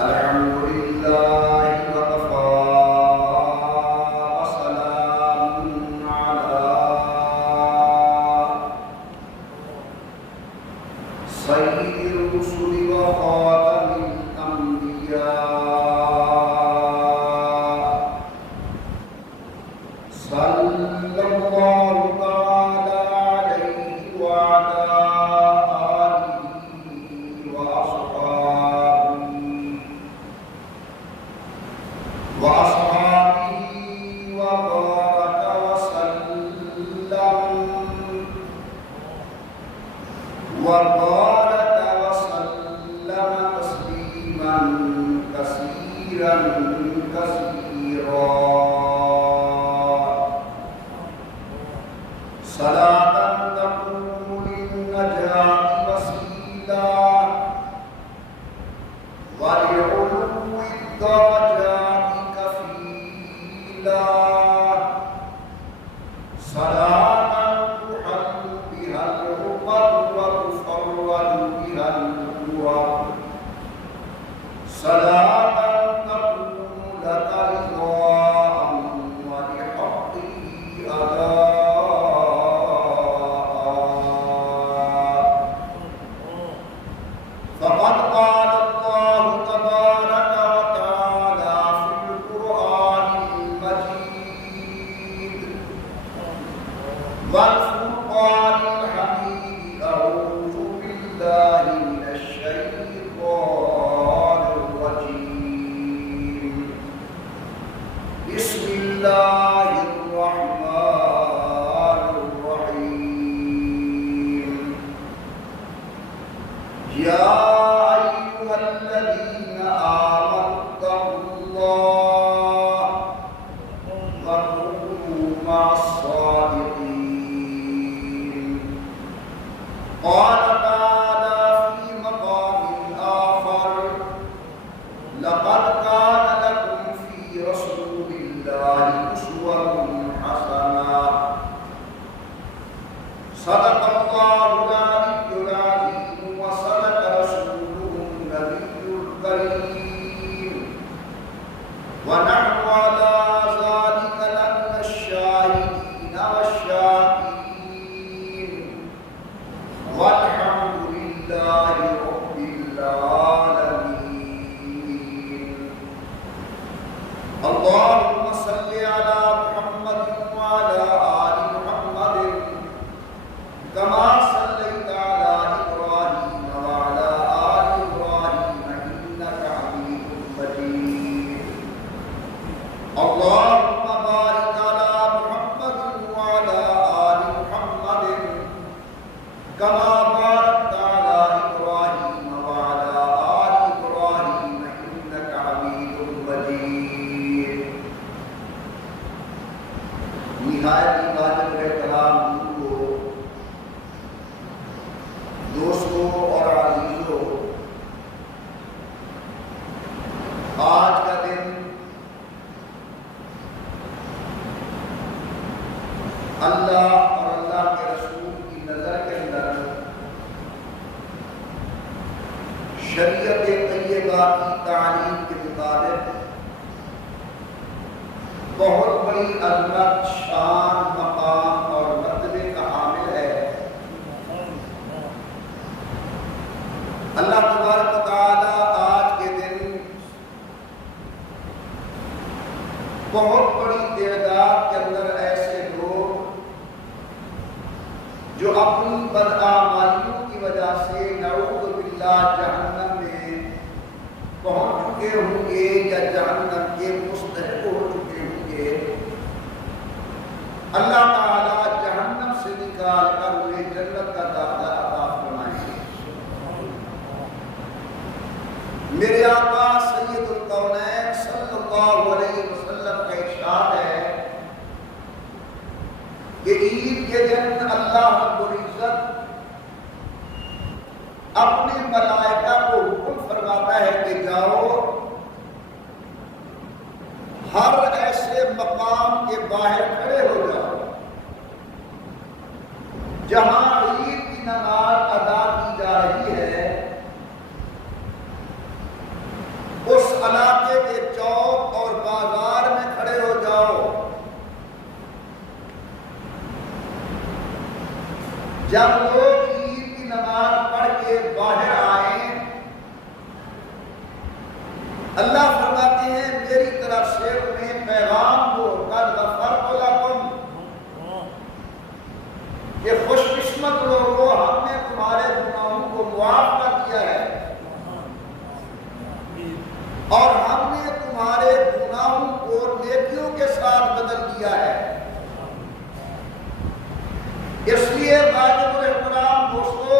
الحمد لله وكفى وسلام على سيد الرسل وخاتم الأنبياء صلى الله تعالى عليه وعلى وأصحابه وبارك وسلم تسليما كثيرا كثيرا. صلاة تكون للنجاة وسيلة ولعلو الدرجات صلاة تحل بها العقد وتفرج بها الكرب. صلاة تكون لك رضاء ولحقه أداء. فقد قال الله تبارك وتعالى في القرآن المجيد والفرقان الحميد: أعوذ بالله من الشيطان الرجيم. بسم الله الرحمن الرحيم. يا أيها الذين آمنوا اتقوا الله وكونوا مع الصادقين. قال تعالى في مقام آخر: لقد كان لكم في رسول الله أسوة حسنة. صدق الله العلي العظيم وصدق رسوله النبي الكريم، ونحن على ذلك لمن الشاهدين والشاكرين، والحمد لله رب العالمين. اللهم صل على محمد وعلى آل محمد كما صليت على إبراهيم وعلى آل إبراهيم إنك حميد مجيد. اللهم بارك على محمد وعلى آل محمد كما باركت على إبراهيم وعلى آل إبراهيم إنك حميد مجيد. نہایت عبادت کے کلام کو دوستوں اور عزیزوں، آج کا دن اللہ اور اللہ کے رسول کی نظر کے اندر شریعت طیبہ کی تعلیم کے مطابق بہت بڑی عظمت، شان، مقام اور مرتبے کا حامل ہے۔ اللہ تبارک و تعالی آج کے دن بہت بڑی تعداد کے اندر ایسے لوگ جو اپنی بدعمالیوں کی وجہ سے نعوذ باللہ جہنم میں پہنچ چکے ہوں گے یا جہنم کے مستحق ہو چکے ہوں گے، اللہ تعالیٰ جہنم سے نکال کر انہیں جنت کا داخلہ عطا فرمائیں گے۔ میرے آقا سید الکونین صلی اللہ علیہ وسلم کا ارشاد ہے کہ عید کے دن اللہ رب العزت اپنے ملائکہ کو حکم فرماتا ہے کہ جاؤ، ہر ایسے مقام کے باہر کھڑے ہو جاؤ جہاں عید کی نماز ادا کی جا رہی ہے، اس جب لوگ عید کی نماز پڑھ کے باہر آئیں، اللہ فرماتے ہیں میری طرف سے انہیں پیغام دو، قد غفرت لکم، کہ خوش قسمت لوگوں ہم نے تمہارے گناہوں کو معاف کر دیا ہے اور ہم نے تمہارے گناہوں کو نیکیوں کے ساتھ بدل دیا ہے۔ اس لیے واجب الاحترام دوستو،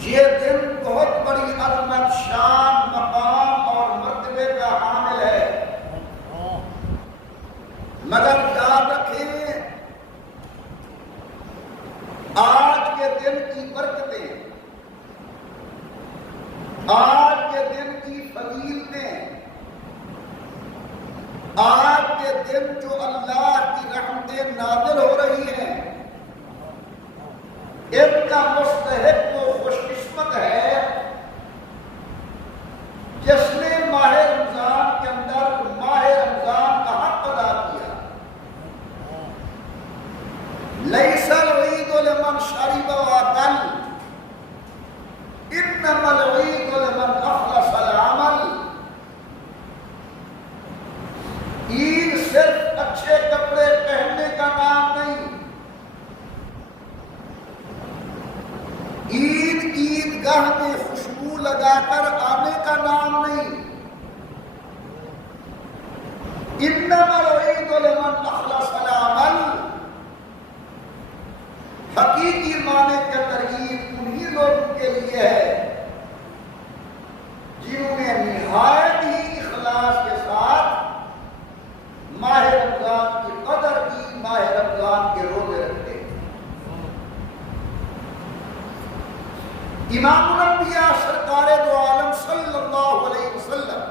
یہ دن بہت بڑی عظمت، شان، مقام اور مرتبے کا حامل ہے، مگر یاد رکھیں آج کے دن کی برکتیں، آج کے دن کی فضیلتیں، آج کے دن جو اللہ کی رحمتیں نازل ہو رہی ہیں، ان کا مستحق وہ خوش قسمت ہے جس نے ماہ رمضان کے اندر ماہ رمضان کا حق ادا کیا۔ لیس العید لمن شرب واکل انما العید لمن اخلص العمل۔ عید صرف اچھے کپڑے پہننے کا نام نہیں، عید عیدگاہ میں خوشبو لگا کر آنے کا نام نہیں، انما العید لمن اخلص العمل۔ حقیقی معنی کے اندر عید انہی لوگوں کے لیے ہے جنہوں نے نہایت ہی اخلاص کے ساتھ ماہ رمضان کی قدر کی، ماہ رمضان کے روزے رکھتے۔ امام الانبیاء سرکار دو عالم صلی اللہ علیہ وسلم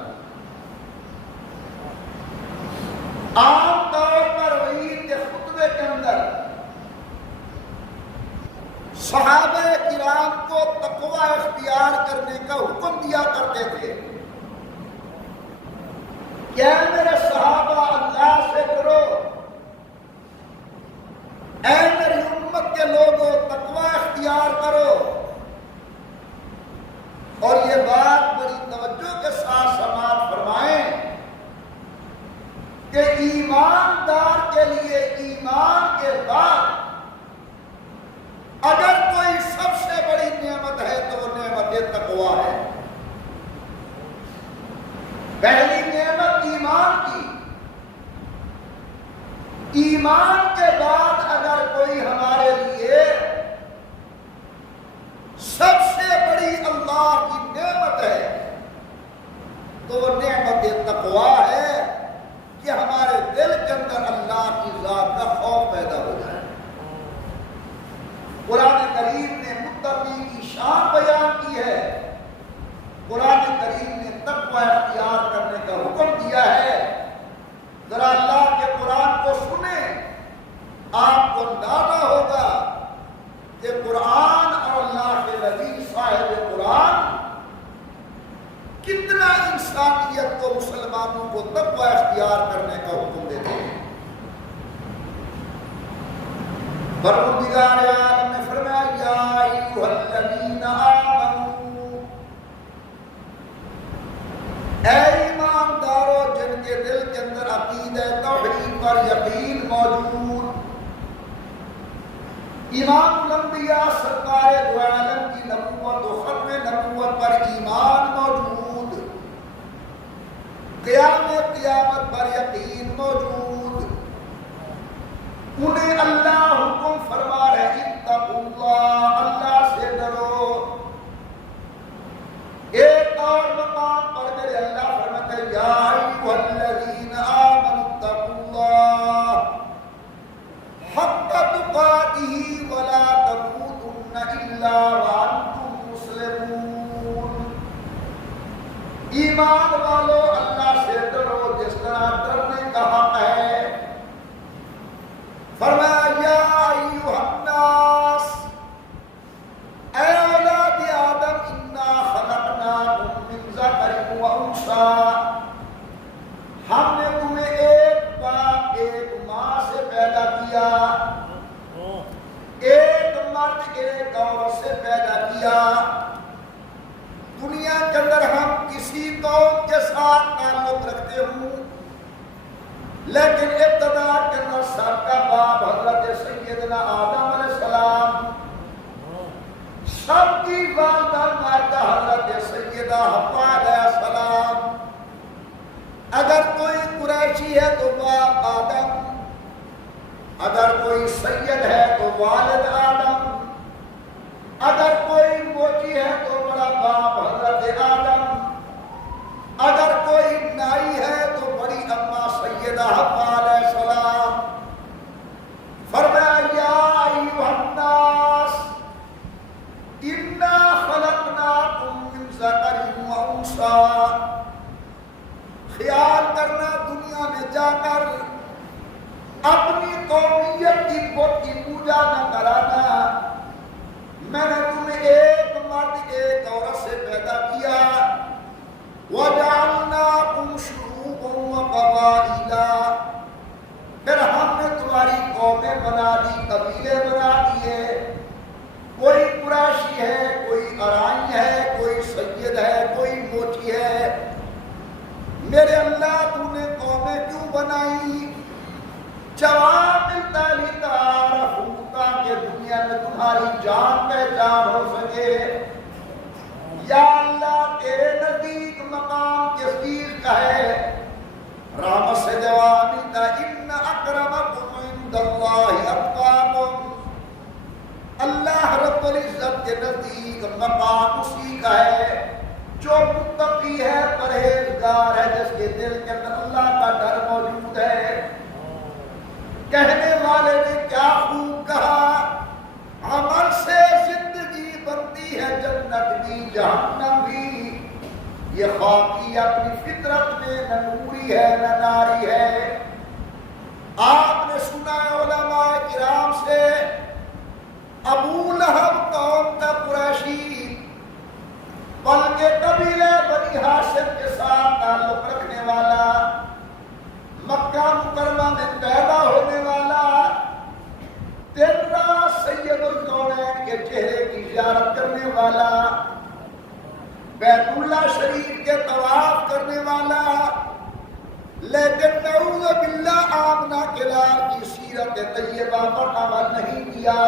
عام طور پر عید کے خطبے کے اندر صحابہ کرام کو تقوی اختیار کرنے کا حکم دیا کرتے تھے کہ اے میرے صحابہ اللہ سے ڈرو، اے میری امت کے لوگوں تقوی اختیار کرو۔ اور یہ بات بڑی توجہ کے ساتھ سماعت فرمائیں کہ ایماندار کے لیے ایمان کے بعد اگر کوئی سب سے بڑی نعمت ہے تو وہ نعمت تقویٰ ہے۔ پہلی نعمت ایمان کی، ایمان کے بعد اگر کوئی ہمارے لیے سب سے بڑی اللہ کی نعمت ہے تو وہ نعمت تقویٰ ہے کہ ہمارے دل کے اندر اللہ کی ذات کا خوف پیدا ہو جائے۔ قرآن کریم نے متقی کی شان بیان کی ہے، قرآن کریم نے تقوی اختیار کرنے کا حکم دیا ہے۔ ذرا اللہ کے قرآن کو سنیں، آپ کو اندازہ ہوگا کہ قرآن اور اللہ کے نبی صاحب قرآن کتنا انسانیت کو، مسلمانوں کو تقوی اختیار کرنے کا حکم دیتے ہیں۔ پروردگار عالم نے فرمایا یا ایھا الذین آمنوا، اے ایماندارو جن کے دل کے اندر عقیدہ توحید پر یقین موجود، امام الانبیاء سرکار دو عالم کی نبوت و ختم نبوت پر ایمان موجود، قیامت پر یقین موجود، انہیں اللہ حکم فرما رہے اتقوا اللہ، اللہ سے ڈرو۔ ایک اور مقام پر میرے اللہ فرماتے ہیں یا ایھا الذین آمنوا اتقوا اللہ حق تقاتہ ولا تموتن الا وانتم مسلمون۔ ایمان والو اللہ سے ڈرو جس طرح ڈرنے کا حق ہے۔ فرمایا یا ایھا الناس، اے اولاد آدم انا خلقناکم من ذکر و انثی، ہم نے تمہیں ایک باپ ایک ماں سے پیدا کیا۔ کیا دنیا کے اندر ہم کسی قوم کے ساتھ تعلق رکھتے ہوں، لیکن ابتدا کے اندر سب کا باپ حضرت سیدنا آدم علیہ السلام، سب کی والدہ ماتا حضرت سیدہ حوا علیہ السلام، اگر کوئی قریشی ہے تو باپ آدم، اگر کوئی سید ہے تو والد آدم، اگر کوئی موچی ہے تو بڑا باپ حضرت آدم، اگر کوئی نائی ہے تو بڑی اماں سیدہ حوا علیہ السلام۔ فرمایا یا ایھا الناس انا خلقناکم من ذکر و انثی، خیال کرنا دنیا میں جا کر اپنی قومیت کی بت کی پوجا نہ کرانا، میں نے تمہیں ایک مرد ایک عورت سے پیدا کیا، وَجَعَلْنَاكُمْ شُعُوبًا وَقَبَائِلَ، پھر ہم نے تمہاری قومیں بنا دی، قبیلے بنا دیے، کوئی قریشی ہے، کوئی ارائی ہے، کوئی سید ہے، کوئی موچی ہے۔ میرے اللہ تو نے قومیں کیوں بنائی؟ جواب ملتا لِتَعَارَفُوا، تاکہ دنیا میں تمہاری جان پہچان ہو سکے۔ یا اللہ تیرے نزدیک مقام کس چیز کا ہے؟ رحمت سے جواب ملتا ان اکرمکم عند اللہ اتقاکم، اللہ رب العزت کے نزدیک مقام اسی کا ہے جو متقی ہے، پرہیزگار ہے، جس کے دل کے اندر اللہ کا ڈر موجود ہے۔ کہنے والے نے کیا خوب کہا، عمل سے زندگی بنتی ہے، جنت بھی جہنم بھی، یہ خاکی اپنی فطرت میں نہ نوری ہے نہ ناری ہے۔ آپ نے سنا ہے علماء کرام سے، ابو لہب قوم کا قریشی، بلکہ قبیلے بنی ہاشم کے ساتھ تعلق رکھنے والا، مکہ مکرمہ میں پیدا ہونے والا، دن رات سید الکونین کے چہرے کی زیارت کرنے والا، بیت اللہ شریف کے طواف کرنے والا، لیکن نعوذ باللہ آمنہ کے لال کی سیرت طیبہ پر عمل نہیں کیا،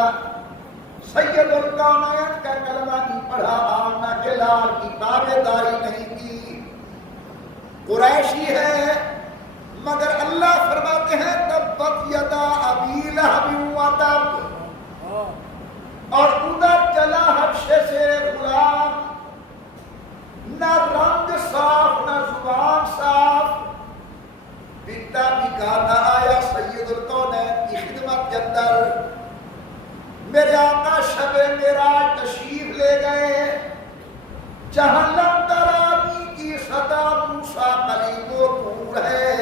سید الکونین کا کلمہ نہیں پڑھا، آمنہ کے لال کی تابعداری نہیں کی، قریشی ہے، مگر اللہ فرماتے ہیں تبت یدا ابی لہب وتب، اور ادھر چلا حبشے سے غلام، نہ رنگ صاف نہ زبان صاف، بکتا بکاتا آیا سید الکونین کی خدمت کے اندر۔ میرے آقا شب معراج تشریف لے گئے، جہاں لم ترانی کی سطح موسیٰ کلیم و نور ہے،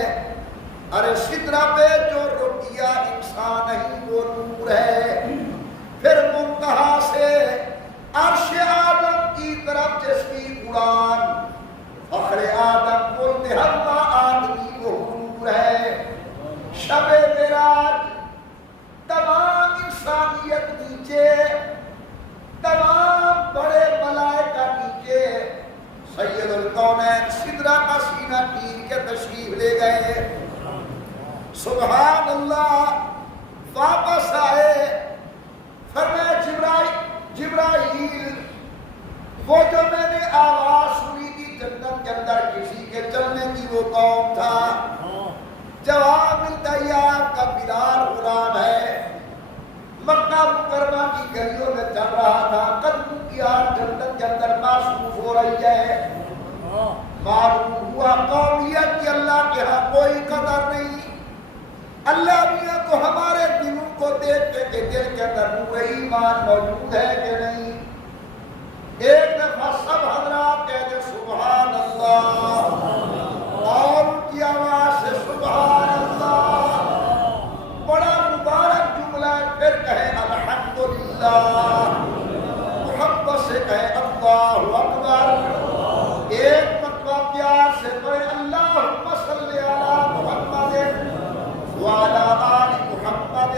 ارے سدرہ پہ جو رکیا انسان نہیں وہ نور ہے۔ پھر منتہا سے عرش آدم کی طرف جس کی اڑان، فخر آدم بولتے ہوا آدمی وہ نور ہے۔ شب معراج تمام انسانیت نیچے، تمام بڑے ملائکہ نیچے، سید الکونین سدرہ کا سینہ چیر کے تشریف لے گئے۔ سبحان اللہ، واپس آئے، فرمایا جبرائیل، وہ جو میں نے آواز سنی تھی جنت کے اندر کسی کے چلنے کی، وہ قوم تھا؟ جواب ملتا ہے آپ کا بلال غلام ہے، مکہ مکرمہ کی گلیوں میں چل رہا تھا، قدموں کی آگ جنت کے اندر محسوس ہو رہی ہے۔ معلوم ہوا قومیت کی اللہ کے ہاں کوئی قدر نہیں، اللہ میاں تو ہمارے دلوں کو دیکھتے کہ دل کے اندر نور ایمان موجود ہے کہ نہیں۔ ایک دفعہ سب حضرات کہتے سبحان اللہ، اور ان کی آواز سے سبحان اللہ، بڑا مبارک جملہ ہے، پھر کہیں الحمدللہ، محبت سے کہیں اللہ اکبر، ایک مرتبہ پیار سے کہیں اللہم صلی علی محمد وعلی آل محمد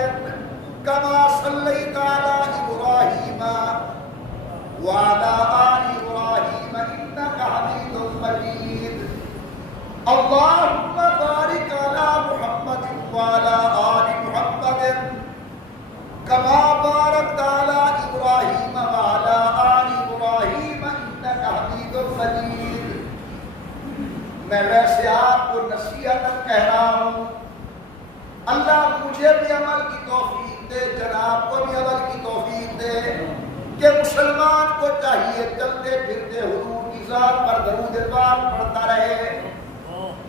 کما صلیت علی ابراہیم وعلى آل إبراهيم إنك حميد مجيد اللهم بارك على محمد وعلى آل محمد كما باركت على إبراهيم وعلى آل إبراهيم إنك حميد مجيد. میں ویسے آپ کو نصیحت کہہ رہا ہوں، اللہ مجھے بھی عمل کی توفیق دے، جناب کو بھی عمل کی توفیق دے کہ مسلمان کو چاہیے چلتے پھرتے حضور کی ذات پر درود پاک پڑھتا رہے.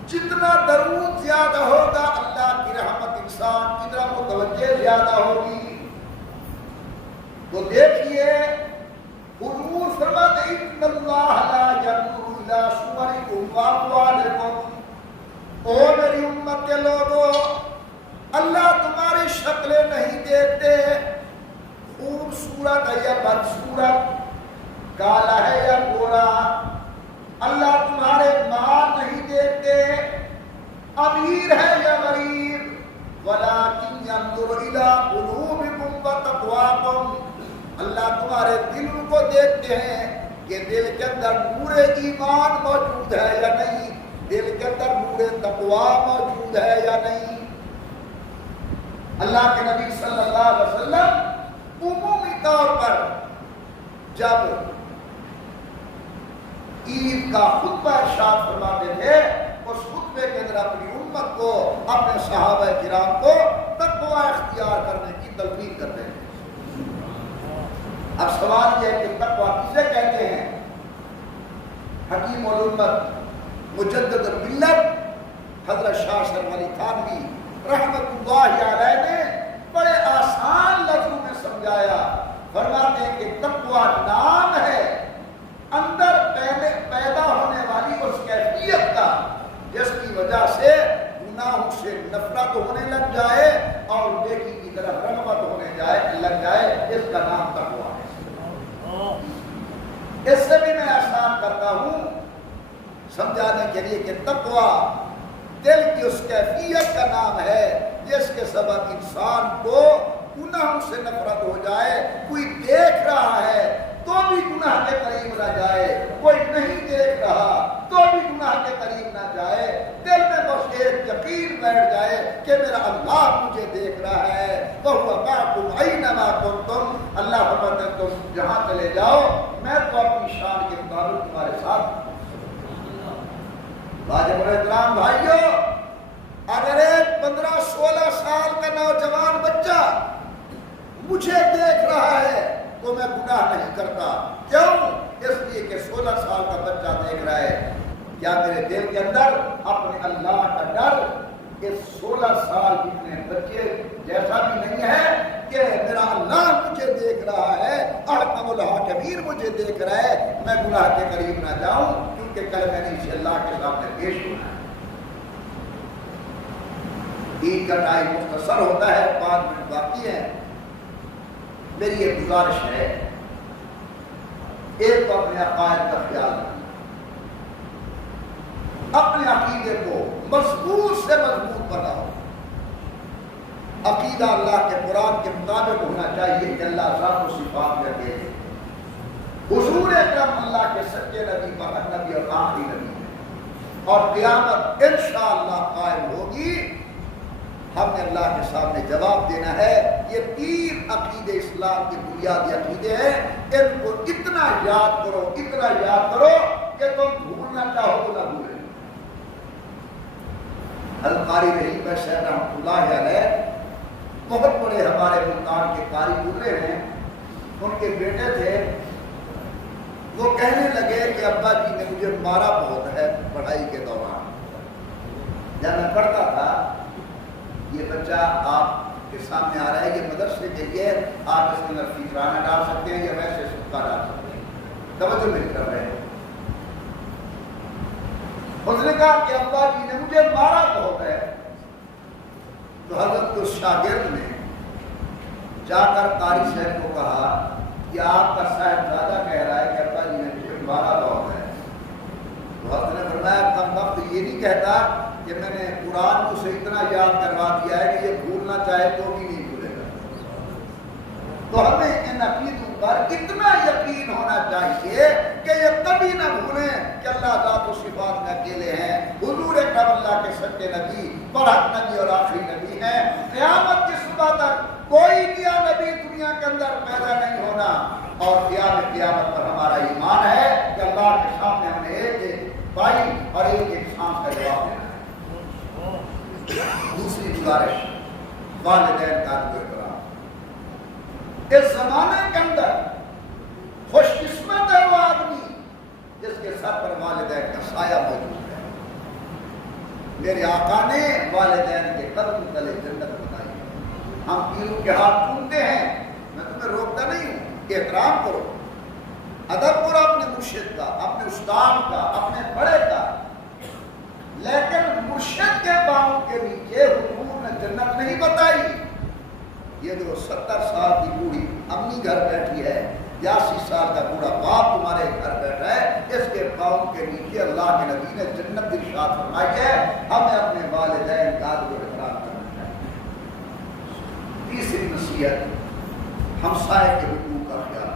جتنا درود زیادہ ہوگا اللہ کی رحمت انسان کی طرف متوجہ زیادہ ہوگی. تو دیکھیے حضور فرماتے ہیں ان اللہ لا ينظر الى صورکم واموالکم. او میری امت کے لوگوں، اللہ تمہاری شکلیں نہیں دیکھتے، خوبصورت ہے یا بدصورت، کالا ہے یا گورا. اللہ تمہارے مال نہیں دیکھتے، امیر ہے یا غریب. ولکن ينظر الى قلوبکم وتقواکم. اللہ تمہارے دلوں کو دیکھتے ہیں کہ دل کے اندر نور ایمان موجود ہے یا نہیں، دل کے اندر نور تقوی موجود ہے یا نہیں. اللہ کے نبی صلی اللہ علیہ وسلم عمومی طور پر جب عید کا خطبہ ارشاد فرماتے تھے، اس خطبے کے اندر اپنی امت کو، اپنے صحابہ کرام کو تقوی اختیار کرنے کی تلقین کرتے ہیں. اب سوال یہ ہے کہ تقوی کسے کہتے ہیں؟ حکیم الامت مجدد الملت حضرت شاہ شرف علی تھانوی رحمت اللہ علیہ نے بڑے آسان لفظوں میں سمجھایا. فرماتے ہیں کہ تقوی نام ہے اندر پیدا ہونے والی اس کیفیت کا جس کی وجہ سے گناہوں سے نفرت ہونے لگ جائے اور نیکی کی طرف رغبت ہونے لگ جائے. اس کا نام تقوی ہے. اس سے بھی میں آسان کرتا ہوں سمجھانے کے لیے کہ تقوی دل کی اس کیفیت کا نام ہے جس کے سبب انسان کو گناہوں سے نفرت ہو جائے. کوئی دیکھ رہا ہے تو بھی گناہ کے قریب نہ جائے، کوئی نہیں دیکھ رہا تو بھی گناہ کے قریب نہ جائے. دل میں بس ایک یقین بیٹھ جائے کہ میرا اللہ مجھے دیکھ رہا ہے. وَهُوَ مَعَكُمْ أَيْنَمَا كُنتُمْ. اللہ فرماتے ہیں تم جہاں چلے جاؤ میں تو اپنی شان کے مطابق تمہارے ساتھ. واجب احترام بھائیو، اگر ایک 15-16 سال کا نوجوان بچہ مجھے دیکھ رہا ہے تو میں گناہ نہیں کرتا. کیوں؟ اس لیے کہ 16 سال کا بچہ دیکھ رہا ہے. کیا میرے دل کے اندر اپنے اللہ کا ڈر اس 16 سال جتنے بچے جیسا بھی نہیں ہے کہ میرا اللہ مجھے دیکھ رہا ہے، احکم الحاکمین مجھے دیکھ رہا ہے، میں گناہ کے قریب نہ جاؤں کیونکہ کل میں نے اسے اللہ کے سامنے پیش ہونا ہے. عید کا ٹائم مختصر ہوتا ہے، 5 منٹ باقی ہیں. میری یہ گزارش ہے، ایک تو اپنے عقائد کا خیال رکھنا، اپنے عقیدے کو مضبوط سے مضبوط بناؤ. عقیدہ اللہ کے قرآن کے مطابق ہونا چاہیے کہ اللہ ذات و صفات میں دے. حضور اکرم اللہ کے سچے نبی، فقط نبی اور آخری نبی ہے، اور قیامت انشاءاللہ قائم ہوگی. ہم نے اللہ کے سامنے جواب دینا ہے. یہ 3 عقیدے اسلام کے بنیادی عقیدے ہیں. ان کو اتنا یاد کرو کہ تم بھولنا چاہو تو نہ بھولے. القاری رحیم صاحب رحمۃ اللہ علیہ بہت بڑے ہمارے ملتان کے قاری گزرے ہیں. ان کے بیٹے تھے، وہ کہنے لگے کہ ابا جی نے مجھے مارا بہت ہے پڑھائی کے دوران. جب میں پڑھتا تھا، یہ بچہ آپ کے سامنے آ رہا ہے، یہ مدرسے کے لیے آپ اس کے اندر فکرانہ ڈال سکتے ہیں یا ویسے صدقہ ڈال سکتے ہیں. توجہ میری کر رہے ہیں. اس نے کہا کہ ابا جی نے مجھے مارا بہت ہے. تو حضرت اس شاگرد نے جا کر قاری صاحب کو کہا کہ آپ کا صاحبزادہ کہہ رہا ہے کہ ابا جی نے مجھے مارا بہت ہے. تو حضرت نے فرمایا کم وقت یہ نہیں کہتا کہ میں نے قرآن کو سے اتنا یاد کروا دیا ہے کہ یہ بھولنا چاہے تو بھی نہیں بھولے گا. تو ہمیں ان عقیدوں پر اتنا یقین ہونا اللہ ذات و صفات میں اکیلے ہیں، حضور اکرم اللہ کے سچے نبی، برحق نبی اور آخری نبی ہیں۔ قیامت کی صبح تک کوئی نیا نبی دنیا کے اندر پیدا نہیں ہونا، اور قیامت پر ہمارا ایمان ہے کہ اللہ کے سامنے ہم نے ایک ایک بھائی اور ایک ایک شام کا جواب دینا ہے۔ دوسری گزارش والدین کا احترام۔ اس زمانے کے اندر خوش قسمت ہے وہ آدمی جس کے سر پر والدین کا سایہ موجود ہے۔ میرے آقا نے والدین کے قدم تلے جنت بنائی ہے۔ ہم پیروں کے ہاتھ چومتے ہیں، میں تمہیں روکتا نہیں ہوں، احترام کرو، ادب کرو اپنے مرشد کا، اپنے استاد کا، اپنے بڑے کا، لیکن مرشد کے پاؤں کے نیچے حضور نے جنت نہیں بتائی۔ یہ جو 70 سال کی بوڑھی امی گھر بیٹھی ہے، 80 سال کا بوڑھا باپ تمہارے گھر بیٹھا ہے، اس کے پاؤں کے نیچے اللہ کے نبی نے جنت ارشاد فرمائی ہے۔ ہمیں اپنے والدین کا ادب و احترام کرنا چاہیے۔ تیسری نصیحت ہمسائے کے حقوق کا خیال۔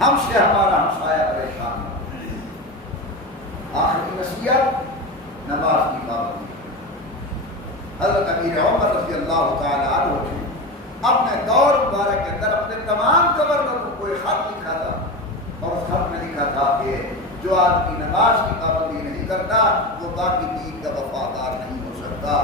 ہم سے ہمارا ہمسایہ پریشان ہے۔ آخری نصیحت نماز کی پابندی۔ حضرت امیر عمر رضی اللہ تعالی عنہ نے اپنے دور مبارک کے اندر اپنے تمام گورنروں کو ایک خط لکھا تھا، اور اس خط میں لکھا تھا کہ جو آدمی نماز کی پابندی نہیں کرتا وہ باقی دین کا وفادار نہیں ہو سکتا۔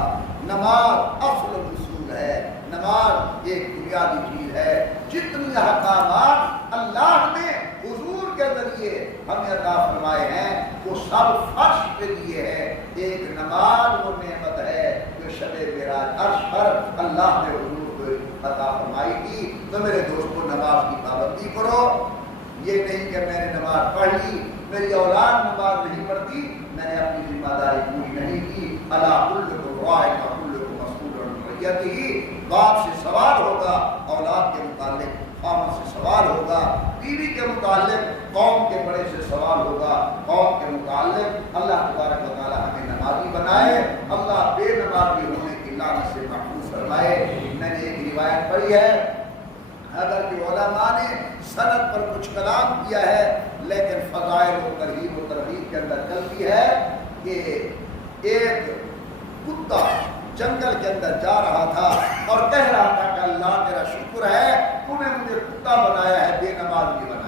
نماز اصل اصول ہے، نماز ایک بنیادی چیز ہے۔ جتنی احکامات اللہ نے حضور کے ذریعے ہمیں عطا فرمائے ہیں وہ سب فرش کے لیے ہے۔ ایک نماز وہ نعمت ہے جو شب معراج عرش پر اللہ نے حضور کو عطا فرمائی تھی۔ تو میرے دوستو نماز کی پابندی کرو۔ یہ نہیں کہ میں نے نماز پڑھ لی، میری اولاد نماز نہیں پڑھتی، میں نے اپنی ذمہ داری پوری نہیں کی۔ الا کلکم راع و کلکم مسئول عن رعیتہ۔ باپ سے سوال ہوگا اولاد کے متعلق، خامن سے سوال ہوگا، بیوی کے متعلق، قوم کے بڑے سے سوال ہوگا، قوم کے متعلق۔ اللہ تبارک و تعالی ہمیں نمازی بنائے، اللہ بے نمازی ہونے کی لعنت سے محفوظ فرمائے۔ میں نے ایک روایت پڑھی ہے، اگر کہ علماء نے سند پر کچھ کلام کیا ہے لیکن فضائل و ترغیب و ترغیب کے اندر چلتی ہے کہ ایک کتا جنگل کے اندر جا رہا تھا اور کہہ رہا تھا کہ اللہ تیرا شکر ہے تو نے مجھے کتا بنایا ہے، بے نماز نہیں بنایا۔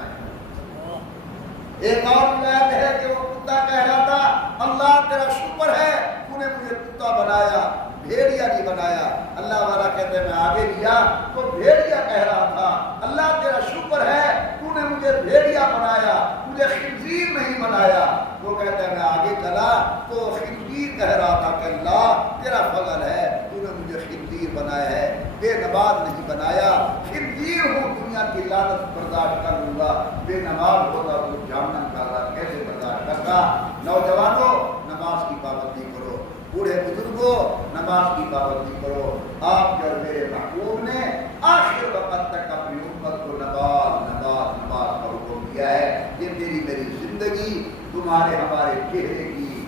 ایک اور روایت ہے کہ وہ کتا کہہ رہا تھا اللہ تیرا شکر ہے تو نے مجھے کتا بنایا، بھیڑیا نہیں بنایا۔ اللہ والا کہتے ہیں میں آگے لیا تو بھیڑیا کہہ رہا تھا اللہ تیرا شکر ہے تو نے مجھے بھیڑیا بنایا، مجھے خنزیر نہیں بنایا۔ وہ کہتے ہیں میں آگے چلا تو خنزیر کہہ رہا تھا کہ اللہ تیرا فضل ہے تو نے مجھے خنزیر بنایا ہے، بے نماز نہیں بنایا۔ خنزیر ہوں دنیا کی لعنت برداشت کر لوں گا، بے نماز ہوتا تو جہنم کا عذاب کیسے برداشت کرتا۔ نوجوانوں نماز کی پابندی کرو، بوڑھے بزرگوں نماز کی پابندی کرو۔ آپ کے اور میرے محبوب نے آخر وقت تک اپنی امت کو نماز نماز نماز کا حکم دیا ہے۔ یہ میری زندگی تمہارے ہمارے چہرے کی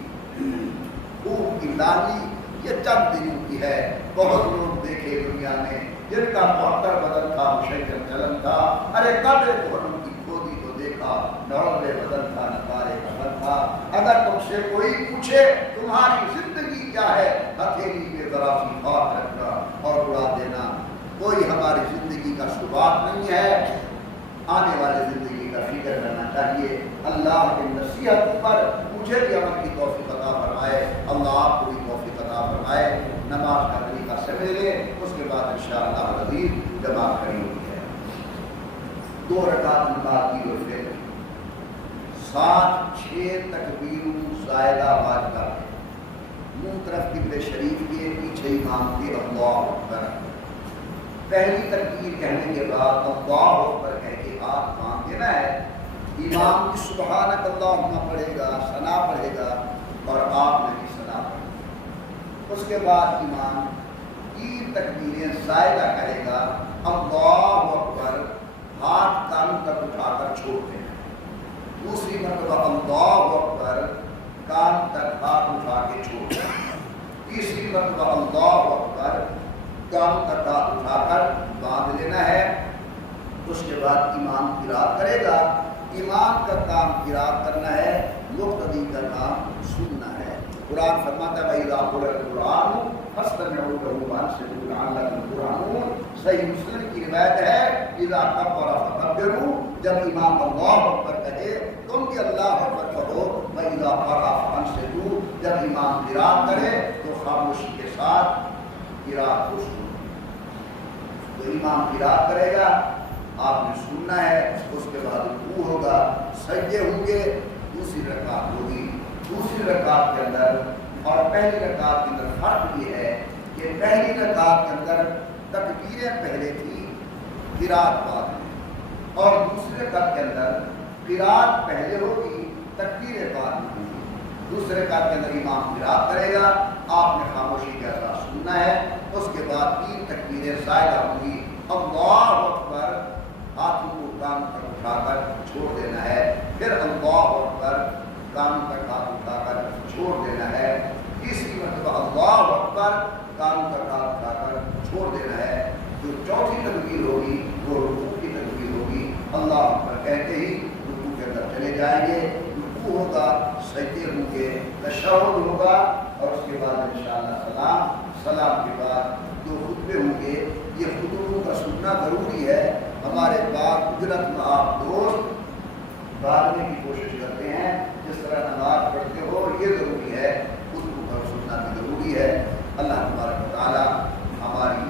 خوب کی لالی یہ چند دنوں کی ہے۔ بہت لوگ دیکھے دنیا میں جن کا معطر بدن تھا، مشکل چلن تھا، ارے قدر ان کی کھودی تو دیکھا، نوڑے بدن تھا، نکارے بدن تھا۔ اگر تم سے کوئی پوچھے تمہاری زندگی کیا ہے، ہتھیلی پہ ذرا سی خاک رکھنا اور اڑا دینا۔ کوئی ہماری زندگی کا ثبات نہیں ہے، آنے والے زندگی کا فکر کرنا چاہیے۔ اللہ کی نصیحت پر مجھے بھی عمل کی توفیق عطا فرمائے، اللہ آپ کو بھی توفیق عطا فرمائے۔ نماز کا طریقہ سمجھ لیں، اس کے بعد انشاءاللہ العزیز جماعت کھڑی ہوتی ہے۔ 2 رکعت نماز کی اور پھر 7-6 تکبیروں زائدہ واجبہ ہے۔ منہ طرف قبلہ شریف کے پیچھے امام کے اللہ اکبر۔ پہلی تکبیر کہنے کے بعد اللہ اکبر کہہ کے ہاتھ باندھ دینا ہے۔ امام کی سبحانک اللہم پڑھے گا، ثنا پڑھے گا اور آپ نے بھی ثنا پڑھے گا۔ اس کے بعد امام 3 تکبیریں زائدہ کہے گا، اللہ اکبر، ہاتھ کان تک اٹھا کر چھوڑ دیں۔ دوسری مرتبہ اللہ اکبر، کان تک ہاتھ اٹھا کے چھوڑ دیں۔ تیسری مرتبہ اللہ اکبر، کان تک ہاتھ اٹھا کر باندھ لینا ہے۔ اس کے بعد امام قرات کرے گا، امام کا کام قرات کرنا ہے، مقتدی کا کام سننا ہے۔ قرآن فرماتا ہے وَإِذَا قُرِئَ الْقُرْآنُ فَاسْتَمِعُوا لَهُ وَأَنصِتُوا لَعَلَّكُمْ تُرْحَمُونَ۔ صحیح مسلم کی روایت ہے اذا کبر فکبروا، جب امام اللہ اکبر کہے تم بھی اللہ اکبر کہو، وَإِذَا قَرَأَ فَأَنصِتُوا، جب امام قرات کرے تو خاموشی کے ساتھ قرات کو سنو۔ تو امام قرات کرے گا، آپ نے سننا ہے، اس کے بعد رکوع ہوگا، سجدے ہوں گے، دوسری رکعت ہوگی۔ دوسری رکعت کے اندر اور پہلی رکعت کے اندر فرق یہ ہے کہ پہلی رکعت کے اندر تکبیریں پہلے تھی، قرات بعد میں، اور دوسری رکعت کے اندر قرات پہلے ہوگی، تکبیریں بعد میں ہوگی۔ دوسرے رکعت کے اندر امام قرات کرے گا، آپ نے خاموشی کے ساتھ سننا ہے، اس کے بعد 3 تکبیریں زائدہ ہوں گی۔ اللہ اکبر، ہاتھوں کو کان تک اٹھا کر چھوڑ دینا ہے، پھر اللہ اکبر، کان تک ہاتھ اٹھا کر چھوڑ دینا ہے، تیسری مرتبہ اللہ اکبر، کان تک ہاتھ اٹھا کر چھوڑ دینا ہے۔ جو چوتھی تکبیر ہوگی وہ رکوع کی تکبیر ہوگی، اللہ اکبر کہتے ہی رکوع کے اندر چلے جائیں گے، رکوع ہوگا، سجدے ہوں گے، تشہد ہوگا، اور اس کے بعد انشاءاللہ سلام۔ سلام کے بعد 2 خطبے ہوں گے۔ یہ خطبوں کا سننا ضروری ہے، ہمارے بعد اجرت میں آپ دوست بھاگنے کی کوشش کرتے ہیں، جس طرح نماز پڑھتے ہو یہ ضروری ہے، خطبوں کا سننا بھی ضروری ہے۔ اللہ تبارک و تعالی ہماری